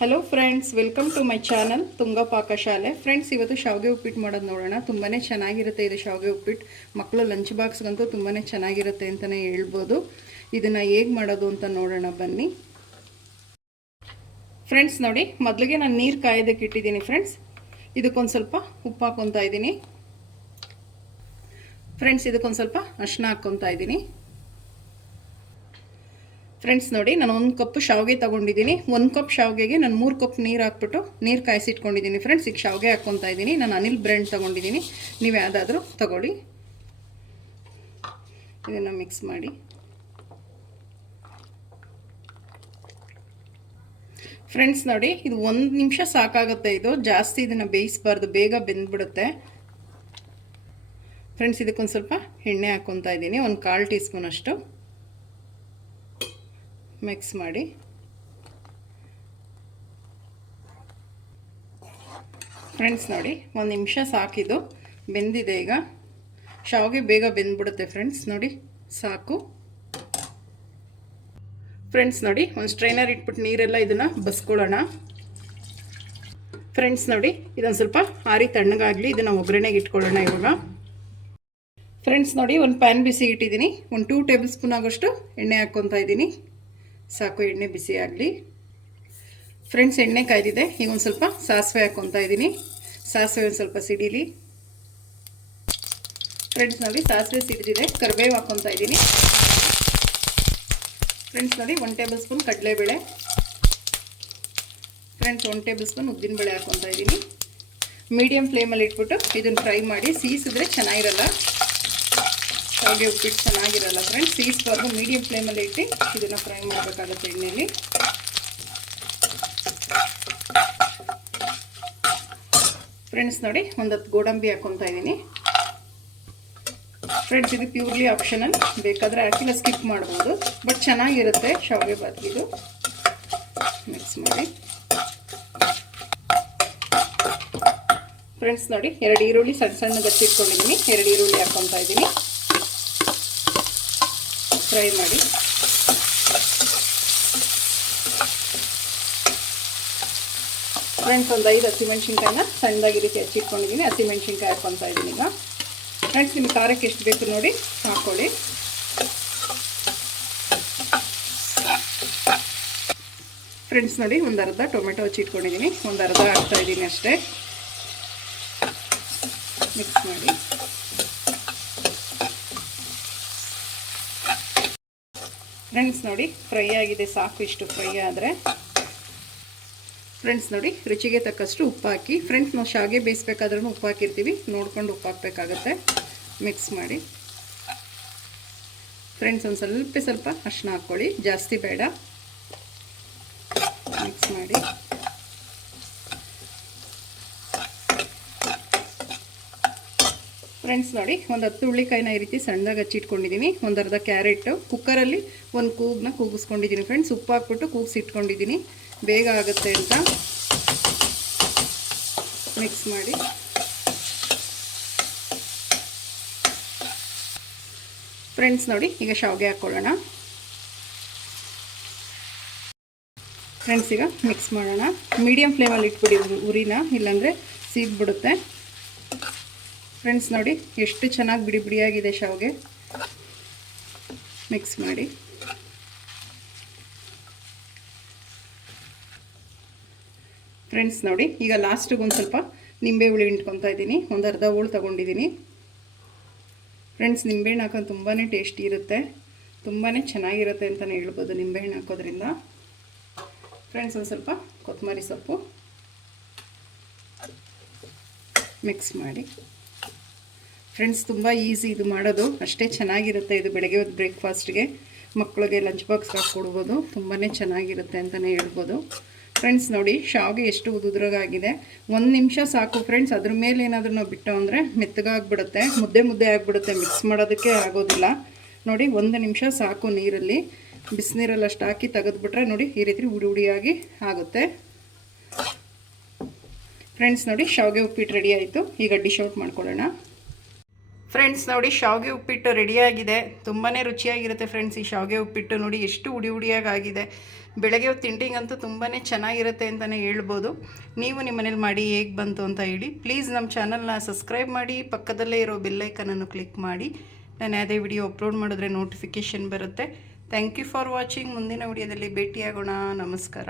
Hello friends welcome to my channel Tunga ಪಾಕಶಾಲೆ friends ಇವತ್ತು ಶಾವಿಗೆ ಉಪ್ಪಿಟ್ಟು ಮಾಡೋದು ನೋಡೋಣ. ತುಂಬಾ ಚೆನ್ನಾಗಿರುತ್ತೆ ಇದು ಶಾವಿಗೆ ಉಪ್ಪಿಟ್ಟು ಮಕ್ಕಳು ಲಂಚ್ ಬಾಕ್ಸ್ಗಂತೂ ತುಂಬಾ ಚೆನ್ನಾಗಿರುತ್ತೆ ಅಂತಲೇ ಹೇಳ್ಬೋದು. ಇದನ್ನು ಹೇಗೆ ಮಾಡೋದು ಅಂತ ನೋಡೋಣ, ಬನ್ನಿ. ಫ್ರೆಂಡ್ಸ್ ನೋಡಿ, ಮೊದಲಿಗೆ ನಾನು ನೀರು ಕಾಯೋದಕ್ಕೆ ಇಟ್ಟಿದ್ದೀನಿ ಫ್ರೆಂಡ್ಸ್ ಇದಕ್ಕೊಂದು ಸ್ವಲ್ಪ ಉಪ್ಪು ಹಾಕ್ಕೊತಾ ಇದ್ದೀನಿ. ಫ್ರೆಂಡ್ಸ್ ಇದಕ್ಕೊಂದು ಸ್ವಲ್ಪ ಅರ್ಶಿನ ಹಾಕ್ಕೊತಾ ಇದ್ದೀನಿ. ಫ್ರೆಂಡ್ಸ್ ನೋಡಿ, ನಾನು ಒಂದು ಕಪ್ ಶಾವಿಗೆ ತೊಗೊಂಡಿದ್ದೀನಿ. ಒಂದು ಕಪ್ ಶಾವಿಗೆಗೆ ನಾನು ಮೂರು ಕಪ್ ನೀರು ಹಾಕ್ಬಿಟ್ಟು ನೀರು ಕಾಯಿಸಿಟ್ಕೊಂಡಿದ್ದೀನಿ. ಫ್ರೆಂಡ್ಸ್ ಈಗ ಶಾವಿಗೆ ಹಾಕ್ಕೊತಾ ಇದ್ದೀನಿ. ನಾನು ಅನಿಲ್ ಬ್ರ್ಯಾಂಡ್ ತೊಗೊಂಡಿದ್ದೀನಿ. ನೀವು ಯಾವುದಾದ್ರೂ ತಗೊಳ್ಳಿ. ಇದನ್ನು ಮಿಕ್ಸ್ ಮಾಡಿ. ಫ್ರೆಂಡ್ಸ್ ನೋಡಿ, ಇದು ಒಂದು ನಿಮಿಷ ಸಾಕಾಗುತ್ತೆ ಇದು. ಜಾಸ್ತಿ ಇದನ್ನು ಬೇಯಿಸಬಾರ್ದು. ಬೇಗ ಬೆಂದ್ಬಿಡುತ್ತೆ. ಫ್ರೆಂಡ್ಸ್ ಇದಕ್ಕೊಂದು ಸ್ವಲ್ಪ ಎಣ್ಣೆ ಹಾಕ್ಕೊತಾ ಇದ್ದೀನಿ. ಒಂದು ಕಾಲು ಟೀ ಸ್ಪೂನ್ ಅಷ್ಟು. ಮಿಕ್ಸ್ ಮಾಡಿ. ಫ್ರೆಂಡ್ಸ್ ನೋಡಿ, ಒಂದು ನಿಮಿಷ ಸಾಕಿದು ಬೆಂದಿದೆ ಈಗ. ಶಾವಿಗೆ ಬೇಗ ಬೆಂದ್ಬಿಡುತ್ತೆ ಫ್ರೆಂಡ್ಸ್ ನೋಡಿ. ಸಾಕು. ಫ್ರೆಂಡ್ಸ್ ನೋಡಿ, ಒಂದು ಸ್ಟ್ರೈನರ್ ಇಟ್ಬಿಟ್ಟು ನೀರೆಲ್ಲ ಇದನ್ನು ಬಸ್ಕೊಳ್ಳೋಣ. ಫ್ರೆಂಡ್ಸ್ ನೋಡಿ, ಇದೊಂದು ಸ್ವಲ್ಪ ಆರಿ ತಣ್ಣಗಾಗಲಿ, ಇದನ್ನು ಒಗ್ಗರಣೆಗೆ ಇಟ್ಕೊಳ್ಳೋಣ ಇವಾಗ. ಫ್ರೆಂಡ್ಸ್ ನೋಡಿ, ಒಂದು ಪ್ಯಾನ್ ಬಿಸಿ ಇಟ್ಟಿದ್ದೀನಿ. ಒಂದು ಟೂ ಟೇಬಲ್ ಸ್ಪೂನ್ ಆಗೋಷ್ಟು ಎಣ್ಣೆ ಹಾಕ್ಕೊತಾ ಇದ್ದೀನಿ. ಸಾಕು ಎಣ್ಣೆ ಬಿಸಿ ಆಗಲಿ. ಫ್ರೆಂಡ್ಸ್ ಎಣ್ಣೆ ಕಾಯ್ದಿದೆ. ಈಗ ಒಂದು ಸ್ವಲ್ಪ ಸಾಸಿವೆ ಹಾಕ್ಕೊತಾ ಇದ್ದೀನಿ. ಸಾಸಿವೆ ಒಂದು ಸ್ವಲ್ಪ ಸಿಡಿಲಿ. ಫ್ರೆಂಡ್ಸ್ ನೋಡಿ ಸಾಸಿವೆ ಸಿಡಿದಿದೆ. ಕರಿಬೇವು ಹಾಕ್ಕೊತಾ ಇದ್ದೀನಿ. ಫ್ರೆಂಡ್ಸ್ ನೋಡಿ ಒನ್ ಟೇಬಲ್ ಸ್ಪೂನ್ ಕಡಲೆಬೇಳೆ. ಫ್ರೆಂಡ್ಸ್ ಒನ್ ಟೇಬಲ್ ಸ್ಪೂನ್ ಉದ್ದಿನಬೇಳೆ ಹಾಕ್ಕೊತಾ ಇದ್ದೀನಿ. ಮೀಡಿಯಮ್ ಫ್ಲೇಮಲ್ಲಿ ಇಟ್ಬಿಟ್ಟು ಇದನ್ನು ಫ್ರೈ ಮಾಡಿ. ಸೀಸಿದ್ರೆ ಚೆನ್ನಾಗಿರಲ್ಲ. ಶಾವಿಗೆ ಉಪ್ಪಿಟ್ಟು ಚೆನ್ನಾಗಿರಲ್ಲ ಫ್ರೆಂಡ್ಸ್ ಸೀಸ್ಬಾರ್ದು ಮೀಡಿಯಮ್ ಫ್ಲೇಮಲ್ಲಿ ಇಟ್ಟು ಇದನ್ನು ಫ್ರೈ ಮಾಡಬೇಕಾಗುತ್ತೆ ಎಣ್ಣೆಯಲ್ಲಿ. ಫ್ರೆಂಡ್ಸ್ ನೋಡಿ ಒಂದತ್ತು ಗೋಡಂಬಿ ಹಾಕೊತ ಇದ್ದೀನಿ. ಫ್ರೆಂಡ್ಸ್ ಇದು ಪ್ಯೂರ್ಲಿ ಆಪ್ಷನಲ್ ಬೇಕಾದರೆ ಹಾಕಿಲ್ಲ ಸ್ಕಿಪ್ ಮಾಡ್ಬೋದು. ಬಟ್ ಚೆನ್ನಾಗಿರುತ್ತೆ ಶಾವಿಗೆ ಬಾತ್ಗಿದು ಮಿಕ್ಸ್ ಮಾಡಿ. ಫ್ರೆಂಡ್ಸ್ ನೋಡಿ, ಎರಡು ಈರುಳ್ಳಿ ಸಣ್ಣ ಸಣ್ಣ ಗಚ್ಚಿಟ್ಕೊಂಡಿದ್ದೀನಿ ಎರಡು ಈರುಳ್ಳಿ ಹಾಕ್ಕೊತಾ ಇದ್ದೀನಿ. ಫ್ರೈ ಮಾಡಿ. ಫ್ರೆಂಡ್ಸ್ ಒಂದು ಐದು ಹಸಿಮೆಣ್ಸಿನ್ಕಾಯಿನ ಸಣ್ಣದಾಗಿ ರೀತಿ ಹಚ್ಚಿಟ್ಕೊಂಡಿದ್ದೀನಿ ಹಸಿಮೆಣ್ಸಿನ್ಕಾಯಿ ಹಾಕ್ಕೊತಾ ಇದ್ದೀನಿ ಈಗ. ಫ್ರೆಂಡ್ಸ್ ನಿಮ್ಗೆ ಖಾರಕ್ಕೆ ಎಷ್ಟು ಬೇಕು ನೋಡಿ ಹಾಕ್ಕೊಳ್ಳಿ ಫ್ರೆಂಡ್ಸ್ ನೋಡಿ ಒಂದು ಅರ್ಧ ಟೊಮೆಟೊ ಹಚ್ಚಿಟ್ಕೊಂಡಿದ್ದೀನಿ ಒಂದು ಅರ್ಧ ಹಾಕ್ತಾ ಇದ್ದೀನಿ ಅಷ್ಟೇ. ಮಿಕ್ಸ್ ಮಾಡಿ. ಫ್ರೆಂಡ್ಸ್ ನೋಡಿ ಫ್ರೈ ಆಗಿದೆ, ಸಾಕು ಇಷ್ಟು ಫ್ರೈ ಆದರೆ. ಫ್ರೆಂಡ್ಸ್ ನೋಡಿ, ರುಚಿಗೆ ತಕ್ಕಷ್ಟು ಉಪ್ಪು ಹಾಕಿ ಫ್ರೆಂಡ್ಸ್ ನಾವು ಶಾವಿಗೆ ಬೇಯಿಸ್ಬೇಕಾದ್ರೂ ಉಪ್ಪು ಹಾಕಿರ್ತೀವಿ ನೋಡ್ಕೊಂಡು ಉಪ್ಪು ಹಾಕಬೇಕಾಗತ್ತೆ ಮಿಕ್ಸ್ ಮಾಡಿ. ಫ್ರೆಂಡ್ಸ್ ಒಂದು ಸ್ವಲ್ಪ ಸ್ವಲ್ಪ ಅರ್ಶಿನ ಹಾಕ್ಕೊಳ್ಳಿ. ಜಾಸ್ತಿ ಬೇಡ. ಮಿಕ್ಸ್ ಮಾಡಿ. ಫ್ರೆಂಡ್ಸ್ ನೋಡಿ, ಒಂದು ಹತ್ತು ಹುಳ್ಳಿಕಾಯಿನ ಈ ರೀತಿ ಸಣ್ಣದಾಗಿ ಹಚ್ಚಿಟ್ಕೊಂಡಿದ್ದೀನಿ ಒಂದು ಅರ್ಧ ಕ್ಯಾರೆಟು ಕುಕ್ಕರಲ್ಲಿ ಒಂದು ಕೂಗನ್ನ ಕೂಗಿಸ್ಕೊಂಡಿದ್ದೀನಿ ಫ್ರೆಂಡ್ಸ್ ಉಪ್ಪು ಹಾಕ್ಬಿಟ್ಟು ಕೂಗಿಸಿಟ್ಕೊಂಡಿದ್ದೀನಿ ಬೇಗ ಆಗುತ್ತೆ ಅಂತ ಮಿಕ್ಸ್ ಮಾಡಿ. ಫ್ರೆಂಡ್ಸ್ ನೋಡಿ, ಈಗ ಶಾವಿಗೆ ಹಾಕ್ಕೊಳ್ಳೋಣ ಫ್ರೆಂಡ್ಸ್ ಈಗ ಮಿಕ್ಸ್ ಮಾಡೋಣ. ಮೀಡಿಯಮ್ ಫ್ಲೇಮಲ್ಲಿ ಇಟ್ಬಿಡಿ ಉರಿನ, ಇಲ್ಲಾಂದರೆ ಸೀದ್ಬಿಡುತ್ತೆ ಫ್ರೆಂಡ್ಸ್ ನೋಡಿ, ಎಷ್ಟು ಚೆನ್ನಾಗಿ ಬಿಡಿ ಬಿಡಿಯಾಗಿದೆ ಶಾವಿಗೆ. ಮಿಕ್ಸ್ ಮಾಡಿ. ಫ್ರೆಂಡ್ಸ್ ನೋಡಿ, ಈಗ ಲಾಸ್ಟಿಗೆ ಒಂದು ಸ್ವಲ್ಪ ನಿಂಬೆ ಹುಳಿ ಇಟ್ಕೊತಾ ಇದ್ದೀನಿ. ಒಂದು ಅರ್ಧ ಹೋಳು ತೊಗೊಂಡಿದ್ದೀನಿ ಫ್ರೆಂಡ್ಸ್ ನಿಂಬೆಹಣ್ಣು ಹಾಕೋದು ತುಂಬಾ ಟೇಸ್ಟಿ ಇರುತ್ತೆ. ತುಂಬಾ ಚೆನ್ನಾಗಿರುತ್ತೆ ಅಂತಲೇ ಹೇಳ್ಬೋದು ನಿಂಬೆಹಣ್ಣು ಹಾಕೋದ್ರಿಂದ. ಫ್ರೆಂಡ್ಸ್ ಒಂದು ಸ್ವಲ್ಪ ಕೊತ್ತಂಬರಿ ಸೊಪ್ಪು. ಮಿಕ್ಸ್ ಮಾಡಿ. ಫ್ರೆಂಡ್ಸ್ ತುಂಬ ಈಸಿ ಇದು ಮಾಡೋದು. ಅಷ್ಟೇ ಚೆನ್ನಾಗಿರುತ್ತೆ ಇದು ಬೆಳಗ್ಗೆ ಹೊತ್ತು ಬ್ರೇಕ್ಫಾಸ್ಟ್ಗೆ ಮಕ್ಕಳಿಗೆ ಲಂಚ್ ಬಾಕ್ಸ್ ಕೊಡ್ಬೋದು. ತುಂಬಾ ಚೆನ್ನಾಗಿರುತ್ತೆ ಅಂತಲೇ ಹೇಳ್ಬೋದು. ಫ್ರೆಂಡ್ಸ್ ನೋಡಿ, ಶಾವಿಗೆ ಎಷ್ಟು ಉದುದ್ರಾಗಿದೆ ಒಂದು ನಿಮಿಷ ಸಾಕು ಫ್ರೆಂಡ್ಸ್ ಅದ್ರ ಮೇಲೆ ಏನಾದರೂ ನಾವು ಬಿಟ್ಟು ಅಂದರೆ ಮೆತ್ತಗಾಗ್ಬಿಡುತ್ತೆ. ಮುದ್ದೆ ಮುದ್ದೆ ಆಗಿಬಿಡುತ್ತೆ. ಮಿಕ್ಸ್ ಮಾಡೋದಕ್ಕೆ ಆಗೋದಿಲ್ಲ. ನೋಡಿ, ಒಂದು ನಿಮಿಷ ಸಾಕು ನೀರಲ್ಲಿ. ಬಿಸಿನೀರಲ್ಲಿ ಅಷ್ಟು ಹಾಕಿ ತೆಗೆದುಬಿಟ್ರೆ ನೋಡಿ, ಈ ರೀತಿ ಉಡಿ ಉಡಿಯಾಗಿ ಆಗುತ್ತೆ. ಫ್ರೆಂಡ್ಸ್ ನೋಡಿ, ಶಾವಿಗೆ ಉಪ್ಪಿಟ್ಟು ರೆಡಿ ಆಯಿತು. ಈಗ ಡಿಶ್ ಔಟ್ ಮಾಡ್ಕೊಳ್ಳೋಣ. ಫ್ರೆಂಡ್ಸ್ ನೋಡಿ, ಶಾವಿಗೆ ಉಪ್ಪಿಟ್ಟು ರೆಡಿಯಾಗಿದೆ ತುಂಬಾ ರುಚಿಯಾಗಿರುತ್ತೆ ಫ್ರೆಂಡ್ಸ್ ಈ ಶಾವಿಗೆ ಉಪ್ಪಿಟ್ಟು ನೋಡಿ, ಎಷ್ಟು ಉಡಿ ಉಡಿಯಾಗಿ ಆಗಿದೆ ಬೆಳಗ್ಗೆ ತಿಂಡಿಗಂತೂ ತುಂಬಾ ಚೆನ್ನಾಗಿರುತ್ತೆ ಅಂತಲೇ ಹೇಳ್ಬೋದು. ನೀವು ನಿಮ್ಮ ಮನೇಲಿ ಮಾಡಿ ಹೇಗೆ ಬಂತು ಅಂತ ಹೇಳಿ ಪ್ಲೀಸ್ ನಮ್ಮ ಚಾನಲ್ನ ಸಬ್ಸ್ಕ್ರೈಬ್ ಮಾಡಿ, ಪಕ್ಕದಲ್ಲೇ ಇರೋ ಬೆಲ್ಲೈಕನನ್ನು ಕ್ಲಿಕ್ ಮಾಡಿ. ನಾನು ಯಾವುದೇ ವಿಡಿಯೋ ಅಪ್ಲೋಡ್ ಮಾಡಿದ್ರೆ ನೋಟಿಫಿಕೇಷನ್ ಬರುತ್ತೆ. ಥ್ಯಾಂಕ್ ಯು ಫಾರ್ ವಾಚಿಂಗ್ ಮುಂದಿನ ವಿಡಿಯೋದಲ್ಲಿ ಭೇಟಿಯಾಗೋಣ. ನಮಸ್ಕಾರ.